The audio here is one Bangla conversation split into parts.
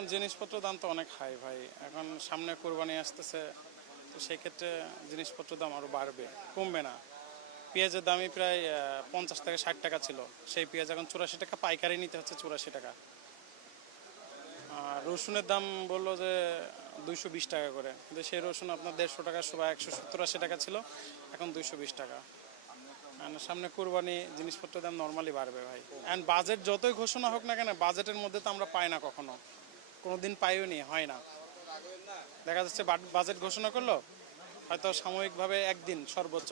এখন জিনিসপত্র দাম তো অনেক হাই ভাই, এখন সামনে কোরবানি আসতেছে, তো সেই ক্ষেত্রে জিনিসপত্র দাম আরও বাড়বে, কমবে না। পেঁয়াজের দামই প্রায় 50 থেকে 60 টাকা ছিল, সেই পেঁয়াজ এখন 84 টাকা, পাইকারি নিতে হচ্ছে 84 টাকা। আর রসুনের দাম বললো যে 220 টাকা করে, কিন্তু সেই রসুন আপনার 150 টাকা, 170-180 টাকা ছিল, এখন 220 টাকা। আর সামনে কোরবানি, জিনিসপত্রের দাম নর্মালি বাড়বে ভাই। অ্যান্ড বাজেট যতই ঘোষণা হোক না কেন, বাজেটের মধ্যে তো আমরা পাই না, কখনো কোনো দিন পাইও নি, হয় না। দেখা যাচ্ছে বাজেট ঘোষণা করলো হয়তো সাময়িকভাবে একদিন সর্বোচ্চ,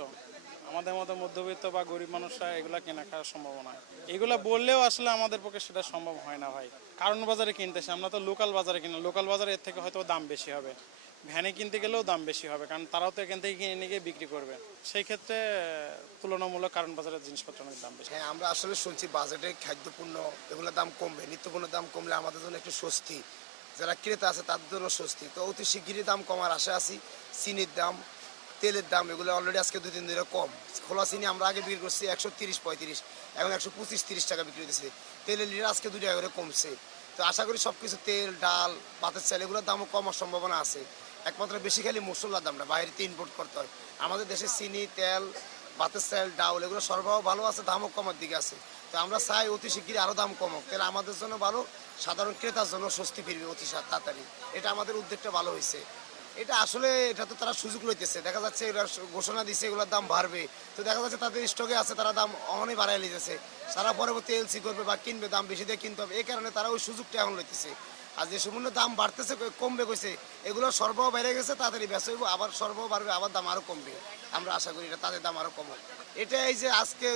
আমাদের মতো মধ্যবিত্ত বা গরিব মানুষরা এগুলা কেনা খাওয়ার সম্ভাবনা, এগুলা বললেও আসলে আমাদের পক্ষে সেটা সম্ভব হয় না ভাই। কারণ বাজারে কিনতেছি আমরা, তো লোকাল বাজারে কিনা, লোকাল বাজারে এর থেকে হয়তো দাম বেশি হবে, ভ্যানে কিনতে গেলেও দাম বেশি হবে, কারণ তারাও তো এখান থেকে কিনে নিয়ে গিয়ে বিক্রি করবে। সেই ক্ষেত্রে তুলনামূলক কারণ বাজারের জিনিসপত্র অনেক দাম বেশি। হ্যাঁ, আমরা আসলে শুনছি বাজেটে খাদ্যপণ্য এগুলোর দাম কমবে, নিত্যপণ্যের দাম কমলে আমাদের জন্য একটু স্বস্তি, যারা ক্রেতা আছে তাদের জন্য স্বস্তি। তো অতি শিগগিরই দাম কমার আশা আছি। চিনির দাম, তেলের দাম এগুলো অলরেডি আজকে 2-3 দিনে কম। খোলা চিনি আমরা আগে বিক্রি করছি 130-135, এখন 125-130 টাকা বিক্রি হতেছে। তেলের লিটার আজকে 2 টাকা করে কমছে। তো আশা করি সব কিছু, তেল, ডাল, ভাতের চাল এগুলোর দামও কমার সম্ভাবনা আছে। একমাত্র বেশি খালি মশলার দামটা বাইরে ইম্পোর্ট করতে হয়। আমাদের দেশে চিনি, তেল, ভাতের চাল, ডাউল এগুলো সরবরাহ ভালো আছে, দামও কমার দিকে আছে। তো আমরা চাই অতি শিগগিরই আরও দাম কমুক, তাহলে আমাদের জন্য ভালো, সাধারণ ক্রেতার জন্য স্বস্তি ফিরবে অতি তাড়াতাড়ি। এটা আমাদের উদ্যোগটা ভালো হয়েছে। এটা আসলে এটা তো তারা সুযোগ লইতেছে, দেখা যাচ্ছে এরা ঘোষণা দিচ্ছে এগুলোর দাম বাড়বে, তো দেখা যাচ্ছে তাদের স্টকে আছে, তারা দাম অনেক বাড়াই লিতেছে, তারা পরবর্তী এলসি করবে বা কিনবে, দাম বেশি দিয়ে কিনতে হবে, এই কারণে তারা ওই সুযোগটা এখন লইতেছে। আর যে সম্পূর্ণ দাম বাড়তেছে, কমবে কইছে, এগুলো সরবরাহ বেড়ে গেছে, তাড়াতাড়ি ব্যস্ত হইব, আবার সরবরাহ বাড়বে, আবার দাম আরও কমবে। আমরা আশা করি এটা তাদের দাম আরও কমবে। এটা এই যে আজকে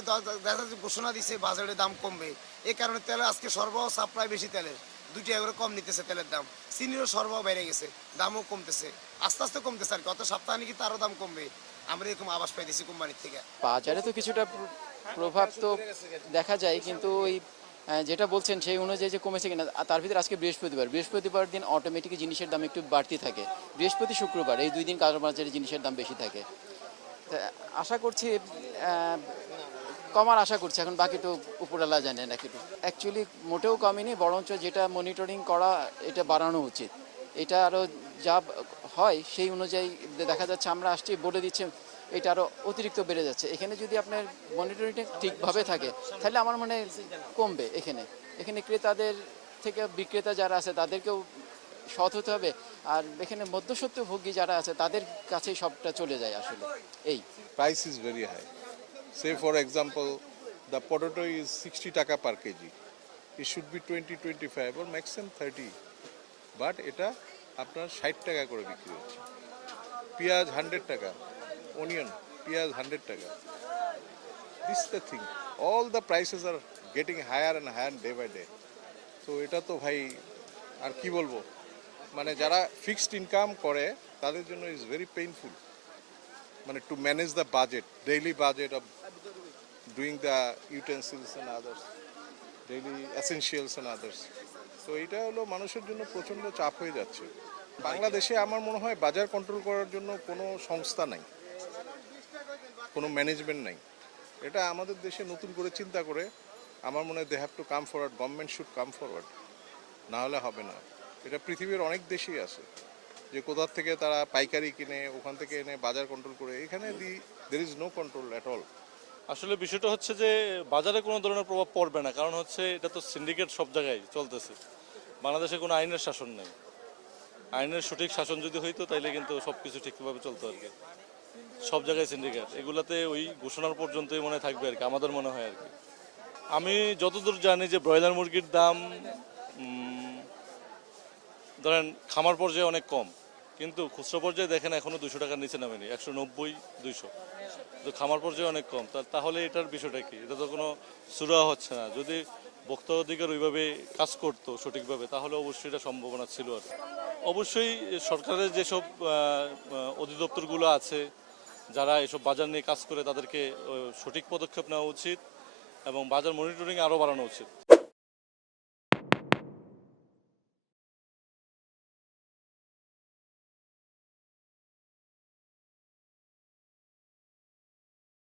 দেখা যাচ্ছে ঘোষণা দিচ্ছে বাজারে দাম কমবে, এই কারণে তেলের আজকে সরবরাহ সাপ্লাই বেশি, তেলের 2 টাকা করে কম নিতেছে তেলের দাম। চিনিরও সরবরাহ বেড়ে গেছে, দামও কমতেছে, আস্তে আস্তে কমতেছে আর কি, গত সপ্তাহে নাকি তারও দাম কমবে, আমরা এরকম আভাস পাইতেছি কোম্পানির থেকে। বাজারে তো কিছুটা প্রভাব তো দেখা যায়, কিন্তু ওই যেটা বলছেন সেই অনুযায়ী যে কমেছে কিনা, তার ভিতরে আজকে বৃহস্পতিবার দিন অটোমেটিক জিনিসের দাম একটু বাড়তি থাকে। বৃহস্পতি শুক্রবার এই 2 দিন কারোবাজারে জিনিসের দাম বেশি থাকে। তা আশা করছি কমার আশা করছি, এখন বাকি তো উপরওয়ালা জানে না কিছু। অ্যাকচুয়ালি মোটেও কমেনি, বরঞ্চ যেটা মনিটরিং করা এটা বাড়ানো উচিত। এটা আরও যা হয় সেই অনুযায়ী দেখা যাচ্ছে, আমরা আসছি বলে দিচ্ছে এটা আরও অতিরিক্ত বেড়ে যাচ্ছে। এখানে যদি আপনার মনিটরিংটা ঠিকভাবে থাকে তাহলে আমার মনে হয় কমবে। এখানে ক্রেতাদের থেকে বিক্রেতা যারা আছে তাদেরকেও সৎ হতে হবে, আর এখানে মধ্যস্বত্বভোগী যারা আছে তাদের কাছেই সবটা চলে যায় আসলে। এই price is very high. Say for example, the potato is 60 taka per kg. It should be 20-25 or maximum 30. But এটা আপনার 60 টাকা করে বিক্রি হচ্ছে। পেঁয়াজ 100 টাকা, অনিয়ন পেঁয়াজ 100 টাকা। This is the thing. All the prices are getting higher and higher day by day. So এটা তো ভাই আর কি বলবো, মানে যারা ফিক্সড ইনকাম করে তাদের জন্য ইজ ভেরি পেইনফুল, মানে to manage the budget, daily budget of doing the utensils and others, daily essentials and others. তো এটা হলো মানুষের জন্য প্রচণ্ড চাপ হয়ে যাচ্ছে। বাংলাদেশে আমার মনে হয় বাজার কন্ট্রোল করার জন্য কোনো সংস্থা নাই, কোনো ম্যানেজমেন্ট নাই। এটা আমাদের দেশে নতুন করে চিন্তা করে আমার মনে হয় they have to come forward, government should come forward, না হলে হবে না। এটা পৃথিবীর অনেক দেশেই আছে যে কোথার থেকে তারা পাইকারি কিনে ওখান থেকে এনে বাজার কন্ট্রোল করে, এখানে there is no control at all. আসলে বিষয়টা হচ্ছে যে বাজারে কোনো ধরনের প্রভাব পড়বে না, কারণ হচ্ছে এটা তো সিন্ডিকেট সব জায়গায় চলতেছে। বাংলাদেশে কোনো আইনের শাসন নেই। আইনের সঠিক শাসন যদি হইতো তাইলে কিন্তু সব কিছু ঠিকভাবে চলতো আর কি। সব জায়গায় সিন্ডিকেট, এগুলাতে ওই ঘোষণার পর্যন্তই মনে থাকবে আর কি, আমাদের মনে হয় আর কি। আমি যতদূর জানি যে ব্রয়লার মুরগির দাম ধরেন খামার পর্যায়ে অনেক কম, কিন্তু খুচরা পর্যায়ে দেখেন এখনো 200 টাকার নিচে নামেনি, 190-200। তো খামার পর্যায়ে অনেক কম, তাহলে এটার বিষয়টা কি? এটা তো কোনো সুরাহা হচ্ছে না। যদি ভোক্তা অধিকার ওইভাবে কাজ করতো সঠিকভাবে, তাহলে অবশ্যই এটা সম্ভাবনা ছিল আর কি। অবশ্যই সরকারের যেসব অধিদপ্তরগুলো আছে যারা এসব বাজার নিয়ে কাজ করে, তাদেরকে সঠিক পদক্ষেপ নেওয়া উচিত এবং বাজার মনিটরিং আরও বাড়ানো উচিত।